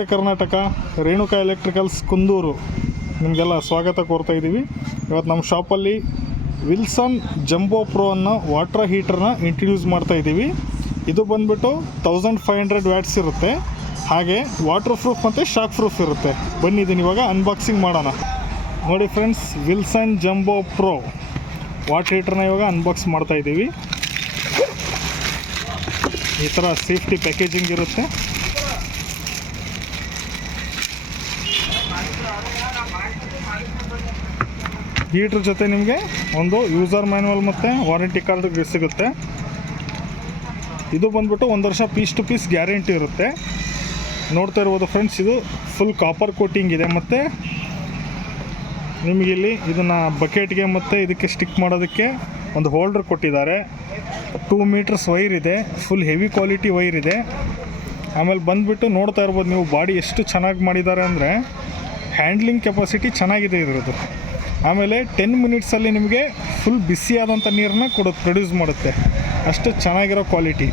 ನಮಸ್ತೆ ಕರ್ನಾಟಕ, ರೇಣುಕಾ ಎಲೆಕ್ಟ್ರಿಕಲ್ಸ್ ಕುಂದೂರು ನಿಮಗೆಲ್ಲ ಸ್ವಾಗತ ಕೋರ್ತಾ ಇದ್ದೀವಿ. ಇವತ್ತು ನಮ್ಮ ಶಾಪಲ್ಲಿ ವಿಲ್ಸನ್ ಜಂಬೋ ಪ್ರೋ ಅನ್ನೋ ವಾಟರ್ ಹೀಟರ್ನ ಇಂಟ್ರಡ್ಯೂಸ್ ಮಾಡ್ತಾ ಇದ್ದೀವಿ. ಇದು ಬಂದುಬಿಟ್ಟು 1500 ವ್ಯಾಟ್ಸ್ ಇರುತ್ತೆ, ಹಾಗೆ ವಾಟರ್ ಪ್ರೂಫ್ ಮತ್ತು ಶಾಕ್ ಪ್ರೂಫ್ ಇರುತ್ತೆ. ಬನ್ನಿ ಇದನ್ನು ಇವಾಗ ಅನ್ಬಾಕ್ಸಿಂಗ್ ಮಾಡೋಣ. ನೋಡಿ friends, Wilson jumbo pro water ಹೀಟರ್ನ ಇವಾಗ ಅನ್ಬಾಕ್ಸ್ ಮಾಡ್ತಾ ಇದ್ದೀವಿ. ಈ ಥರ ಸೇಫ್ಟಿ ಪ್ಯಾಕೇಜಿಂಗ್ ಇರುತ್ತೆ. ಹೀಟ್ರ್ ಜೊತೆ ನಿಮಗೆ ಒಂದು ಯೂಸರ್ ಮ್ಯಾನ್ಯಲ್ ಮತ್ತು ವಾರಂಟಿ ಕಾರ್ಡ್ ಸಿಗುತ್ತೆ. ಇದು ಬಂದ್ಬಿಟ್ಟು 1 ವರ್ಷ ಪೀಸ್ ಟು ಪೀಸ್ ಗ್ಯಾರಂಟಿ ಇರುತ್ತೆ. ನೋಡ್ತಾ ಇರ್ಬೋದು ಫ್ರೆಂಡ್ಸ್, ಇದು ಫುಲ್ ಕಾಪರ್ ಕೋಟಿಂಗ್ ಇದೆ. ಮತ್ತು ನಿಮಗಿಲ್ಲಿ ಇದನ್ನು ಬಕೆಟ್ಗೆ ಮತ್ತು ಇದಕ್ಕೆ ಸ್ಟಿಕ್ ಮಾಡೋದಕ್ಕೆ ಒಂದು ಹೋಲ್ಡರ್ ಕೊಟ್ಟಿದ್ದಾರೆ. 2 ಮೀಟರ್ಸ್ ವೈರ್ ಇದೆ, ಫುಲ್ ಹೆವಿ ಕ್ವಾಲಿಟಿ ವೈರ್ ಇದೆ. ಆಮೇಲೆ ಬಂದುಬಿಟ್ಟು ನೋಡ್ತಾ ಇರ್ಬೋದು ನೀವು, ಬಾಡಿ ಎಷ್ಟು ಚೆನ್ನಾಗಿ ಮಾಡಿದ್ದಾರೆ ಅಂದರೆ ಹ್ಯಾಂಡ್ಲಿಂಗ್ ಕೆಪಾಸಿಟಿ ಚೆನ್ನಾಗಿದೆ ಇರೋದು. ಆಮೇಲೆ 10 ಮಿನಿಟ್ಸಲ್ಲಿ ನಿಮಗೆ ಫುಲ್ ಬಿಸಿಯಾದಂಥ ನೀರನ್ನ ಪ್ರೊಡ್ಯೂಸ್ ಮಾಡುತ್ತೆ. ಅಷ್ಟು ಚೆನ್ನಾಗಿರೋ ಕ್ವಾಲಿಟಿ.